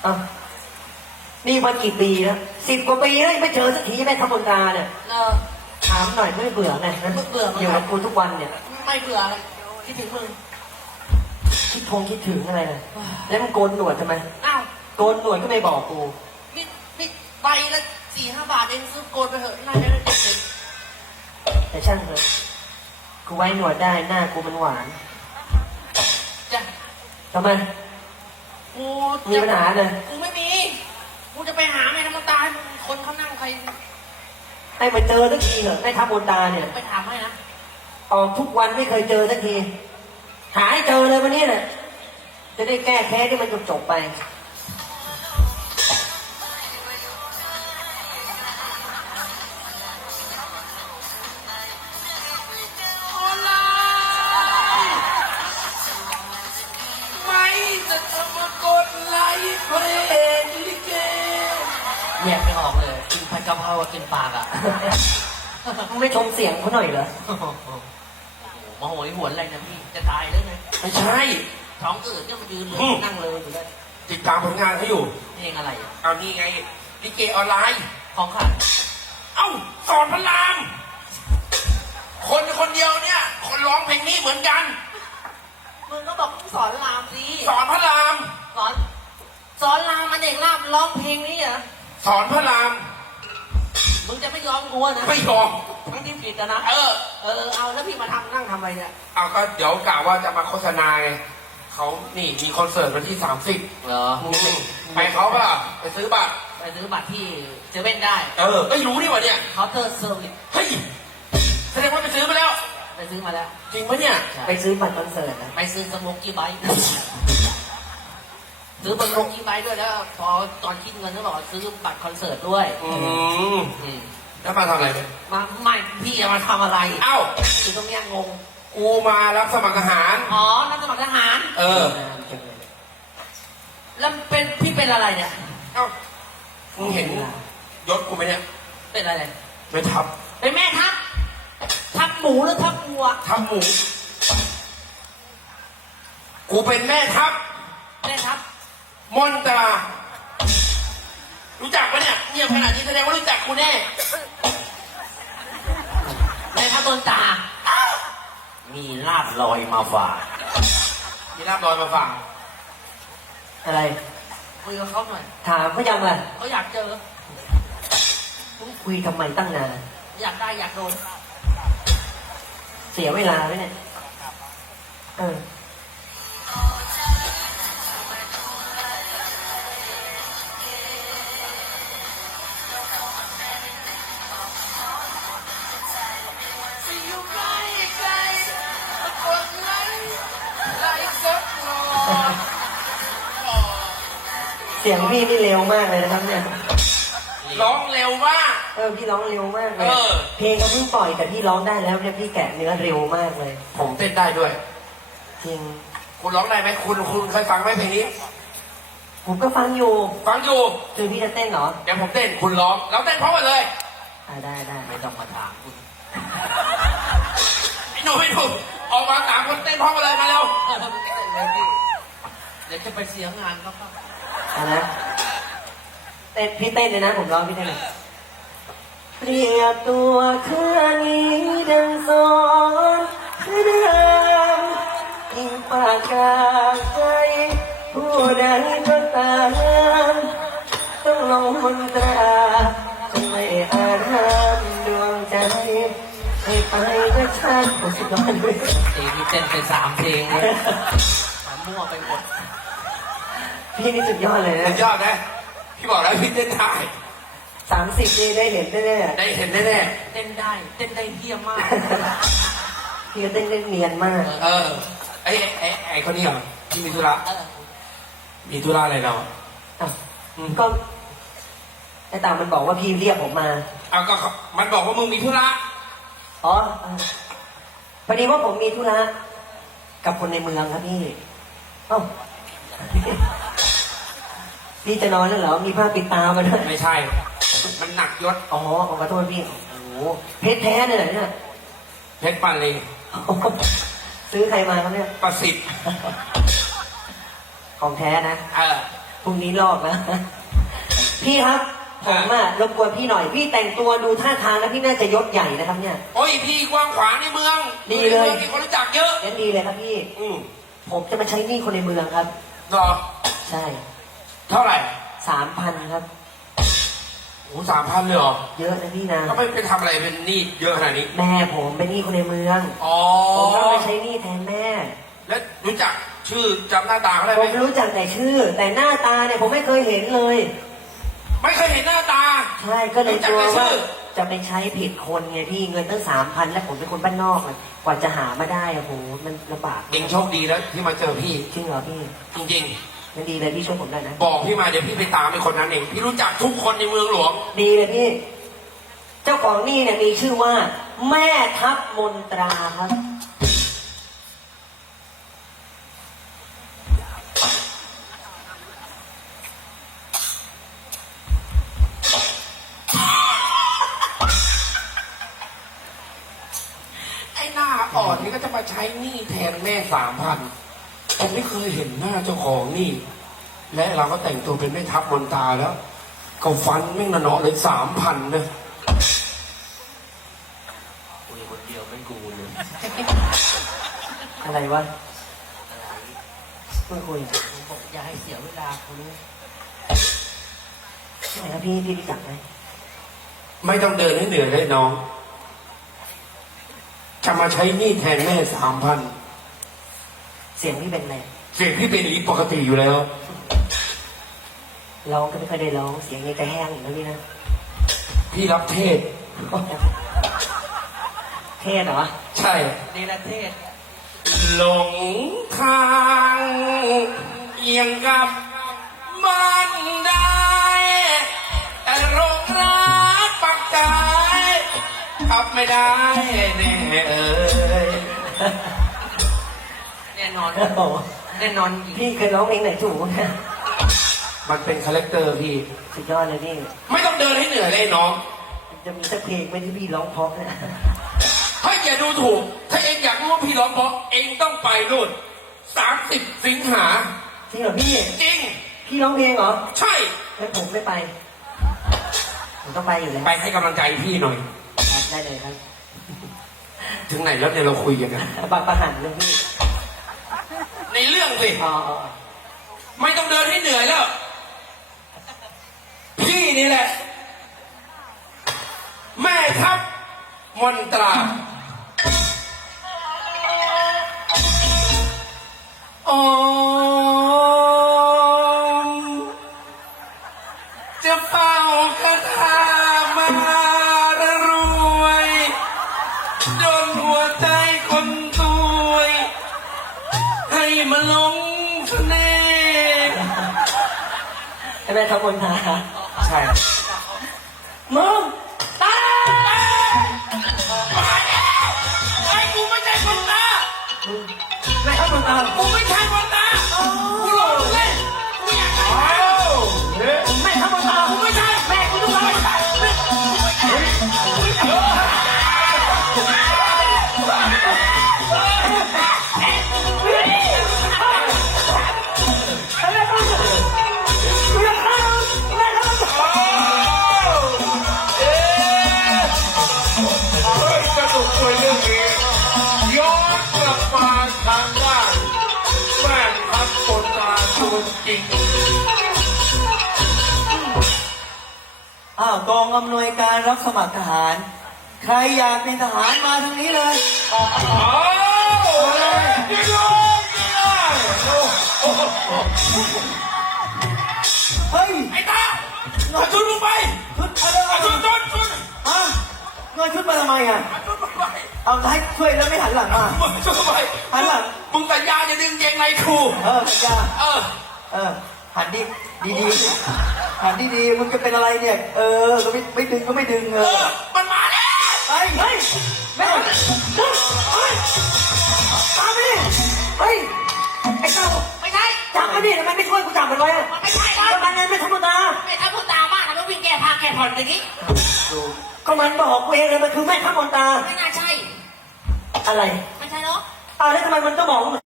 อ่ะนี่มากี่ปีแล้ว10 กว่าปีแล้วยังไม่เจอสักทีแม่ธรรมดาเนี่ยเออถามหน่อยไม่เบื่อไงนะไม่เบื่ออยู่กับกูทุกวันเนี่ยไม่เบื่อเลยคิดถึงมึงคิดถึงอะไรนะแล้วมึงโกนหนวดทำไมอ้าวโกนหนวดก็ไม่บอกกูนี่ใบละ4-5 บาทเองซื้อโกนไปเถอะน่าจะได้เด็กแต่ช่างเถอะกูไว้หนวดได้หน้ากูมันหวานๆจ้ะทำไมกูมีปัญหาเลยกูไม่มีกูจะไปหาแม่ธรรมตาให้มึงคนเขานั่งใครให้มาเจอสักทีเหรอให้ทำบนตาเนี่ยไปถามให้นะออกทุกวันไม่เคยเจอสักทีหาให้เจอเลยวันนี้แหละจะได้แก้แค้นที่มันจบไปออนไลน์ไม่จะทำมากดไลค์เพลงลิเกแยกไม่ออกเลยกินผัดกะเพรากินปากอ่ะมึงไม่ชมเสียงเขาหน่อยเหรอมาโหยหวนอะไรนะพี่จะตายแล้วไงไม่ใช่ท้องอืดเนี่ยมันยืนเลยนั่งเลยอยู่เลยติดตามผลงานเขาอยู่เพลงอะไรอะเอานี่ไงลิเกออนไลน์ของขันเอ้าสอนพระราม คนเดียวเนี่ย คนร้องเพลงนี้เหมือนกันมึงก็บอกสอนรามสิสอนพระรามสอนรามมันเอกรามร้องเพลงนี้เหรอสอนพระรามมึงจะไม่ยอมกลัวนะไม่ยอมไม่ได้ผิดอะนะ เอาแล้วพี่มานั่งทำอะไรเนี่ยเอาก็เดี๋ยวกะว่าจะมาโฆษณาไงเขานี่มีคอนเสิร์ตวันที่30 เหรอไปเขาป่ะไปซื้อบัตรไปซื้อบัตรที่เซเว่นได้ไม่รู้นี่หว่าเนี่ยเคาน์เตอร์เซอร์วิสเฮ้ยแสดงว่าไปซื้อไปแล้วไปซื้อมาแล้วจริงปะเนี่ยไปซื้อบัตรคอนเสิร์ตนะไปซื้อสโมกกี้ไบค์ซื้อสโมกกี้ไบค์ด้วยแล้วพอตอนคิดเงินก็บอกซื้อบัตรคอนเสิร์ตด้วยแล้วมาทำอะไรเนี่ยมาไม่พี่จะมาทำอะไรเอ้าคือตรงเนี้ยงงกูมารับสมัครทหารอ๋อนักสมัครทหาร แล้วพี่เป็นอะไรเนี่ยเอ้ามึงเห็นยศกูไหมเนี่ยเป็นอะไรไม่ทับเป็นแม่ทัพทัพหมูหรือทัพวัวทับหมู กูเป็นแม่ทัพแม่ทัพมนตรา รู้จักปะเนี่ยเงียบขนาดนี้แสดงว่ารู้จักกูแน่แม่ทัพโดนตา มีลาบลอยมาฝากมีลาบลอยมาฝากอะไรคุยกับเขาหน่อยถามเขายังล่ะเขาอยากเจอมึงคุยทำไมตั้งนานอยากได้อยากโดนเสียเวลาไหมเนี่ยเออ เสียงพี่นี่เร็วมากเลยนะครับเนี่ยร้องเร็วมากพี่ร้องเร็วมากเลยเออเพลงก็เพิ่งปล่อยแต่พี่ร้องได้แล้วเนี่ยพี่แกะเนื้อเร็วมากเลยผมเต้นได้ด้วยจริงคุณร้องได้ไหมคุณเคยฟังไหมเพลงนี้ผมก็ฟังอยู่ฟังอยู่คือพี่จะเต้นเหรอเดี๋ยวผมเต้นคุณร้องเราเต้นพร้อมกันเลยได้ไม่ต้องมาถามคุณไอ้หนูออกมา3 คนเต้นพร้อมกันเลยมาเร็วเดี๋ยวจะไปเสียงานเขาครับนะเต้นพี่เต้นเลยนะผมร้องพี่เต้นเลยเปรียบตัวเธอนี้ดังสอนเดิมยิ่งปากกาใจผู้ใดก็ตามต้องลงมนตราจะไม่อาจห้ามดวงใจให้ไปก็ช่างผมสุดยอดเลยเพลงนี้เต้นไป3 เพลงเลยมั่วไปหมดพี่นี่สุดยอดเลยสุนะดยอดนะพี่บอกแล้วพี่เต้นได้ 30นี่ได้เห็นแน่ได้เห็นแน่เต้นได้เยี่ยมมากๆพี่ก็เต้นเนียนมากไอ้คนนี้เหรอที่มีธุระ มีธุระอะไรเราอ่ะก็ไอ้ตามันบอกว่าพี่เรียกผมมาเอาก็มันบอกว่ามึงมีธุระอ๋อพอดีว่าผมมีธุระกับคนในเมืองครับพี่เอ้าพี่จะนอนแล้วเหรอ มีผ้าปิดตามาด้วยไม่ใช่ มันหนักยศอ๋อขอโทษพี่ โอ้โหเพชรแท้เลยเหรอเนี่ยเพชรปานเลงซื้อใครมาครับเนี่ยประสิทธิ์ของแท้นะพรุ่งนี้ลอกนะพี่ครับผมรบกวนพี่หน่อยพี่แต่งตัวดูท่าทางแล้วพี่น่าจะยศใหญ่นะครับเนี่ยโอ้ยพี่กว้างขวางในเมืองดีเลยในมืองมีคนรู้จักเยอะงั้นดีเลยครับพี่ ผมจะมาใช้หนี้คนในเมืองครับเหรอใช่เท่าไหร่ 3,000ครับโอ้3,000เลยเหรอเยอะนะพี่นะก็ไม่ไปทำอะไรเป็นหนี้เยอะขนาดนี้แม่ผมเป็นหนี้คนในเมืองอ๋อผมต้องไปใช้หนี้แทนแม่แล้วรู้จักชื่อจำหน้าตาเขาได้ผไหมมรู้จักแต่ชื่อ แต่หน้าตาเนี่ยผมไม่เคยเห็นเลยไม่เคยเห็นหน้าตาใช่ก็เลยรู้จักลัวแต่ว่าชื่อจะไปใช้ผิดคนไงพี่เงินตั้ง3,000แล้วผมเป็นคนบ้านนอกอะกว่าจะหามาได้อะโหมันลำบากเองโชคดีแล้วที่มาเจอพี่จริงเหรอพี่จริงงั้นดีเลยพี่ช่วยผมได้นะๆ บอกพี่มาเดี๋ยวพี่ไปตามไอ้คนนั้นเอง พี่รู้จักทุกคนในเมืองหลวงดีเลยพี่ เจ้าของหนี้เนี่ยมีชื่อว่า แม่ทัพมนตราครับไอ้หน้าอ่อนนี่ก็จะมาใช้หนี้แทนแม่3,000ผมไม่เคยเห็นหน้าเจ้าของหนี้ และเราก็แต่งตัวเป็นแม่ทัพมนตราแล้วก็ฟันแม่งหนอเลย3,000นะคุยคนเดียวไม่กูเลยอะไรวะไม่คุยผมบอกอย่าให้เสียเวลาคุณใช่ครับพี่รู้จักไหมไม่ต้องเดินให้เหนื่อยเลยน้อง จะมาใช้หนี้แทนแม่3,000 เสียงพี่เป็นไงเสียงพี่เป็นอย่างนี้ปกติอยู่แล้วร้องก็ไม่ค่อยได้ร้องเสียงยังจะแห้งอยู่นะพี่นะพี่รับเทศเทศเหรอใช่เนรเทศหลงทางเอียงกับมันได้แต่โรครักปักใจขับไม่ได้แน่เอ่ยแน่นอนโอ้โหแน่นอนอีกพี่เคยร้องเพลงไหนถูกนะมันเป็นคาแรคเตอร์พี่สุดยอดเลยพี่ไม่ต้องเดินให้เหนื่อยเลยน้องจะมีสักเพลงไหมที่พี่ร้องเพราะเนี่ยให้อย่าดูถูก ถ้าเองอยากรู้ว่าพี่ร้องเพราะเองต้องไปนู่น30 สิงหาจริงเหรอพี่จริงพี่ร้องเพลงเหรอใช่งั้นผมไม่ไปผมต้องไปอยู่แล้วไปให้กำลังใจพี่หน่อยครับได้เลยครับถึงไหนแล้วเนี่ยเราคุยกันนะบางประหันเลยพี่ในเรื่องสิอ๋อไม่ต้องเดินให้เหนื่อยแล้ว พี่นี่แหละ แม่ทัพมนตราออมจะเฝ้าคาถามารวยจนหัวใจคนสวย ให้มาหลงเสน่ห์ไอ้แม่ทัพมนทาใช่มึงตามาแล้วไอ้กูไม่ใช่คนตาแม่ทัพมนตากูไม่ใช่คนตากูหลงเล่นกูอยากได้แม่ทัพมนตากูไม่ใช่แม่กูต้องไม่ใช่ สนุกเลยเรื่องนี้ย้อนกลับมาทางด้านแม่ทัพคนตาตัวจริงกองอำนวยการรับสมัครทหาร ใครอยากเป็นทหารมาทางนี้เลยอ้าวดีเลยดีเลยโอ้โหเฮ้ยไอ้ตาเอาชุดลงไปชุดอะไรเอาชุดชุดชุดฮะเงินชุดมาทำไมอ่ะเอาชุดลงไปเอาให้ช่วยแล้วไม่หันหลังอ่ะมึงชุดลงไปหันหลังมึงสัญญาจะดึงเกงในครูสัญญาเออหันดีๆหันดีๆมึงจะเป็นอะไรเนี่ย ก็ไม่ดึงก็ไม่ดึงมันมาแล้วเฮ้ยแม่เฮ้ยตามไปดิเฮ้ยไอ้เจ้าไม่ใช่จับมันดิทำไมไม่ช่วยกูจับมันไว้อะไม่ใช่ครัก็บมันไงไม่ธรรมดาไม่ทำพูดตามมากแล้ววิ่งแก้ผ้าแก้ผ่อนอย่างนี้ก็มันบอกกูเองเลยมันคือแม่ทัพมนตราไม่น่าใช่อะไรไม่ใช่เนาะแล้วทำไมมันก็บอกว่า